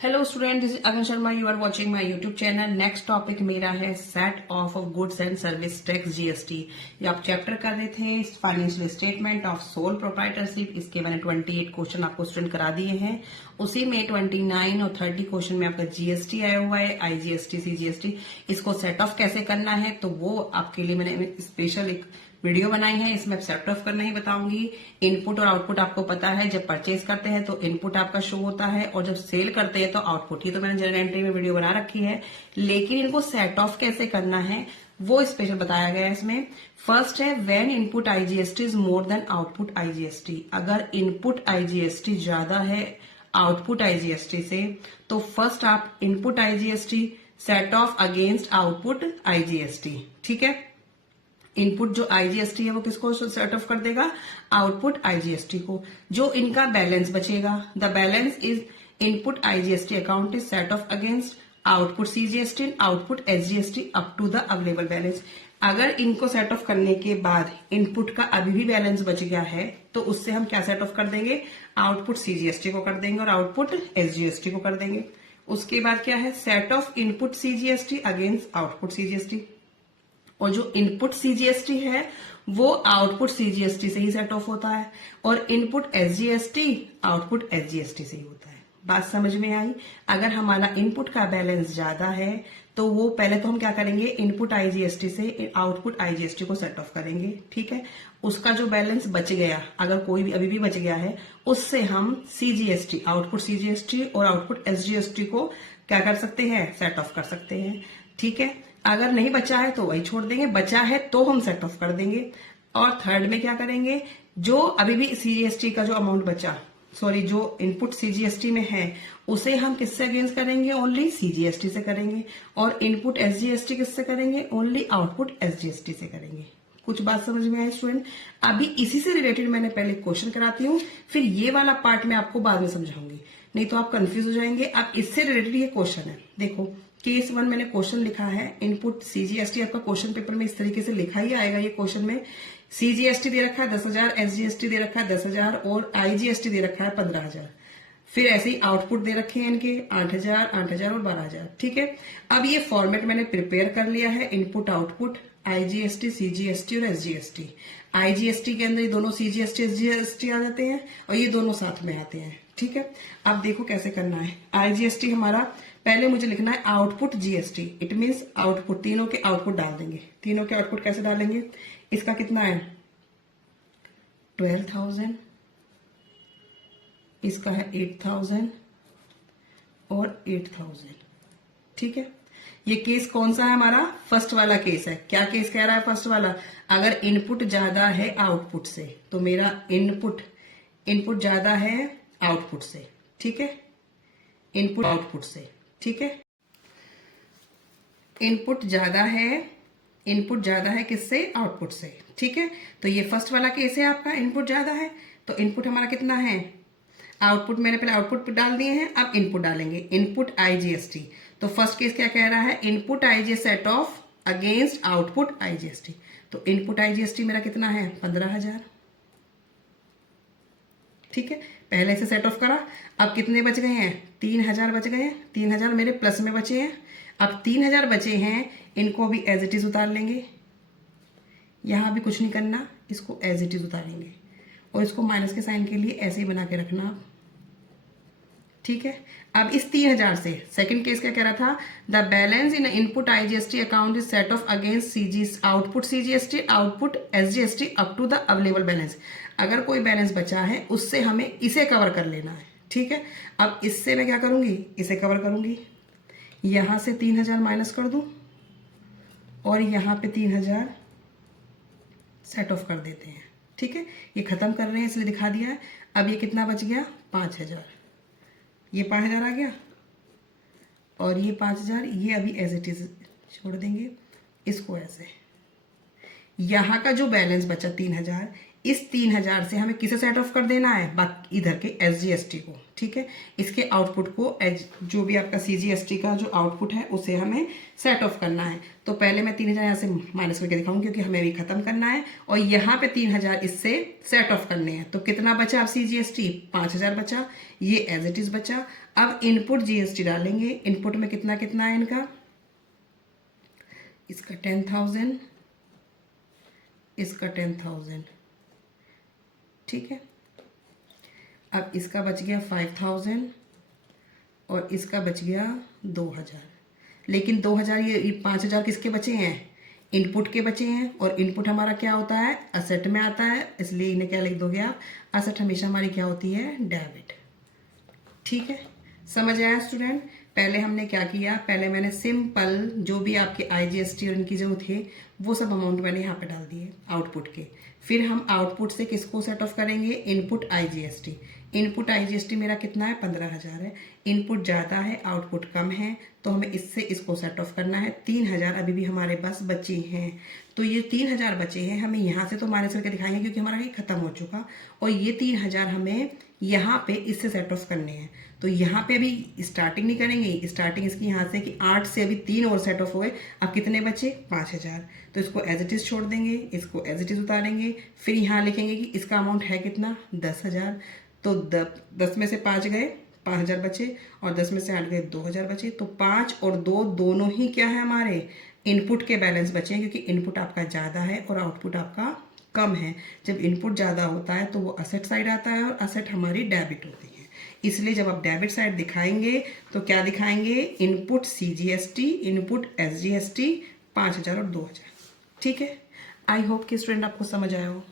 Hello student, this is Agan Sharma. You are watching my YouTube channel. Next topic मेरा है set off goods and service tax GST. ये आप chapter कर रहे थे financial statement of sole proprietorship. इसके मैंने 28 क्वेश्चन आपको स्टूडेंट करा दिए हैं। उसी में 29 और 30 क्वेश्चन में आपका जीएसटी आया हुआ है, आईजीएसटी, सीजीएसटी। इसको सेट ऑफ कैसे करना है तो वो आपके लिए मैंने स्पेशल एक वीडियो बनाई है। इसमें सेट ऑफ करना ही बताऊंगी। इनपुट और आउटपुट आपको पता है, जब परचेज करते हैं तो इनपुट आपका शो होता है और जब सेल करते हैं तो आउटपुट। ही तो मैंने जनरल एंट्री में वीडियो बना रखी है, लेकिन इनको सेट ऑफ कैसे करना है वो स्पेशल बताया गया है इसमें। फर्स्ट है when input IGST is more than output IGST. अगर इनपुट आईजीएसटी ज्यादा है आउटपुट आईजीएसटी से तो फर्स्ट आप input IGST set off against output IGST. ठीक है, इनपुट जो आईजीएसटी है वो किसको सेट ऑफ कर देगा? आउटपुट आईजीएसटी को। जो इनका बैलेंस बचेगा, the balance is input IGST account is set off against output CGST and output SGST up to the available balance. अगर इनको सेट ऑफ करने के बाद इनपुट का अभी भी बैलेंस बच गया है तो उससे हम क्या सेट ऑफ कर देंगे? आउटपुट सीजीएसटी को कर देंगे और आउटपुट एसजीएसटी को कर देंगे। उसके बाद क्या है? Set of input CGST against output CGST. और जो इनपुट सीजीएसटी है वो आउटपुट सीजीएसटी से ही सेट ऑफ होता है और इनपुट एसजीएसटी आउटपुट एसजीएसटी से ही होता है। बात समझ में आई? अगर हमारा इनपुट का बैलेंस ज्यादा है तो वो पहले तो हम क्या करेंगे? इनपुट आईजीएसटी से आउटपुट आईजीएसटी को सेट ऑफ करेंगे। ठीक है, उसका जो बैलेंस बच गया, अगर कोई भी अभी भी बच गया है, उससे हम सीजीएसटी आउटपुट सीजीएसटी और आउटपुट एसजीएसटी को क्या कर सकते हैं? सेट ऑफ कर सकते हैं। ठीक है, अगर नहीं बचा है तो वही छोड़ देंगे, बचा है तो हम सेट ऑफ कर देंगे। और थर्ड में क्या करेंगे? जो अभी भी सीजीएसटी का जो अमाउंट बचा, जो इनपुट सीजीएसटी में है उसे हम किससे अगेंस्ट करेंगे? ओनली सीजीएसटी से करेंगे। और इनपुट एसजीएसटी किससे करेंगे? ओनली आउटपुट एसजीएसटी से करेंगे। कुछ बात समझ में आई स्टूडेंट? अभी इसी से रिलेटेड मैंने पहले क्वेश्चन कराती हूँ, फिर ये वाला पार्ट मैं आपको बाद में समझाऊंगी, नहीं तो आप कंफ्यूज हो जाएंगे। अब इससे रिलेटेड ये क्वेश्चन है, देखो केस 1 मैंने क्वेश्चन लिखा है इनपुट सीजीएसटी। आपका क्वेश्चन पेपर में इस तरीके से लिखा ही आएगा। ये क्वेश्चन में सीजीएसटी दे रखा है 10,000, एसजीएसटी दे रखा है 10,000 और आईजीएसटी दे रखा है 15,000। फिर ऐसे ही आउटपुट दे रखे हैं इनके 8,000, 8,000 और 12,000। ठीक है, अब ये फॉर्मेट मैंने प्रिपेयर कर लिया है। इनपुट आउटपुट आईजीएसटी, सीजीएसटी और एसजीएसटी। आईजीएसटी के अंदर ये दोनों सीजीएसटी एसजीएसटी आ जाते हैं और ये दोनों साथ में आते हैं। ठीक है, अब देखो कैसे करना है। आईजीएसटी हमारा पहले मुझे लिखना है output GST. It means output, तीनों के आउटपुट डाल देंगे। तीनों के आउटपुट कैसे डालेंगे? इसका कितना है? 12,000, इसका है 8,000 और 8,000। ठीक है, ये केस कौन सा है? हमारा फर्स्ट वाला केस है। क्या केस कह रहा है फर्स्ट वाला? अगर इनपुट ज्यादा है आउटपुट से तो मेरा इनपुट ज्यादा है आउटपुट से। ठीक है, इनपुट आउटपुट से। ठीक है, इनपुट ज्यादा है किससे? आउटपुट से। ठीक है, तो ये फर्स्ट वाला केस है आपका, इनपुट ज्यादा है तो इनपुट हमारा कितना है? आउटपुट मैंने पहले आउटपुट डाल दिए हैं, अब इनपुट डालेंगे। इनपुट आईजीएसटी, तो फर्स्ट केस क्या कह रहा है? Input IGST set off against output IGST. तो इनपुट आईजीएसटी मेरा कितना है? 15,000। ठीक है, पहले से सेट ऑफ करा। अब कितने बच गए हैं? 3,000 बच गए हैं। 3,000 मेरे प्लस में बचे हैं। अब 3,000 बचे हैं, इनको भी एज इट इज उतार लेंगे। यहां भी कुछ नहीं करना, इसको एज इट इज उतारेंगे और इसको माइनस के साइन के लिए ऐसे ही बना के रखना आप। ठीक है, अब इस 3,000 से सेकंड केस क्या कह रहा था? The balance in input IGST account is set off against output CGST output SGST up to the available balance. अगर कोई बैलेंस बचा है उससे हमें इसे कवर कर लेना है। ठीक है, अब इससे मैं क्या करूंगी? इसे कवर करूंगी। यहां से 3,000 माइनस कर दूं और यहां पे 3,000 सेट ऑफ कर देते हैं। ठीक है, ये खत्म कर रहे हैं इसलिए दिखा दिया है। अब ये कितना बच गया? 5,000। ये 5,000 आ गया और ये 5,000, ये अभी एज इट इज छोड़ देंगे इसको ऐसे। यहां का जो बैलेंस बचा 3,000, इस 3000 से हमें किसे सेट ऑफ कर देना है, बाकी इधर के SGST को, ठीक है। इसके आउटपुट को जो भी आपका CGST का जो आउटपुट है उसे हमें सेट ऑफ करना है। तो पहले मैं 3000 यहाँ से माइनस करके दिखाऊंगी क्योंकि हमें भी खत्म करना है, और यहाँ पे 3000 इससे सेट ऑफ करने हैं। तो कितना बचा अब CGST, 5000 बचा, ये एज इट इज बचा। अब इनपुट GST डालेंगे। इनपुट में कितना कितना है इनका, इसका 10,000, इसका 10,000, ठीक है। अब इसका बच गया 5,000 और इसका बच गया 2,000। लेकिन 2,000 ये 5,000 किसके बचे हैं, इनपुट के बचे हैं, और इनपुट हमारा क्या होता है, असेट में आता है, इसलिए इन्हें क्या लिख दोगे आप, असेट हमेशा हमारी क्या होती है, डेबिट, ठीक है। समझ आया स्टूडेंट। पहले हमने क्या किया, पहले मैंने सिंपल जो भी आपके IGST और इनकी जो थे वो सब अमाउंट मैंने यहाँ पे डाल दिए आउटपुट के। फिर हम आउटपुट से किसको सेट ऑफ करेंगे, इनपुट IGST। इनपुट IGST मेरा कितना है, 15,000 है। इनपुट ज़्यादा है, आउटपुट कम है, तो हमें इससे इसको सेट ऑफ करना है। 3,000 अभी भी हमारे पास बचे हैं, तो ये 3,000 बचे हैं, हमें यहाँ से तो माइनस करके दिखाएंगे क्योंकि हमारा ये खत्म हो चुका, और ये 3,000 हमें यहाँ पे इससे सेट ऑफ करने हैं। तो यहाँ पे अभी स्टार्टिंग नहीं करेंगे, स्टार्टिंग इसकी यहाँ से कि 8 से अभी 3 और सेट ऑफ हुए, अब कितने बचे, 5,000। तो इसको एज इट इज छोड़ देंगे, इसको एज इट इज उतारेंगे। फिर यहाँ लिखेंगे कि इसका अमाउंट है कितना, 10,000। तो 10 में से 5 गए, 5,000 बचे, और 10 में से 8 गए, 2,000 बचे। तो 5 और 2 दोनों ही क्या है, हमारे इनपुट के बैलेंस बचे हैं, क्योंकि इनपुट आपका ज़्यादा है और आउटपुट आपका कम है। जब इनपुट ज़्यादा होता है तो वो असेट साइड आता है, और असेट हमारी डेबिट होती है। इसलिए जब आप डेबिट साइड दिखाएंगे तो क्या दिखाएंगे, इनपुट CGST, इनपुट SGST, 5,000 और 2,000, ठीक है। आई होप कि स्टूडेंट आपको समझ आया हो।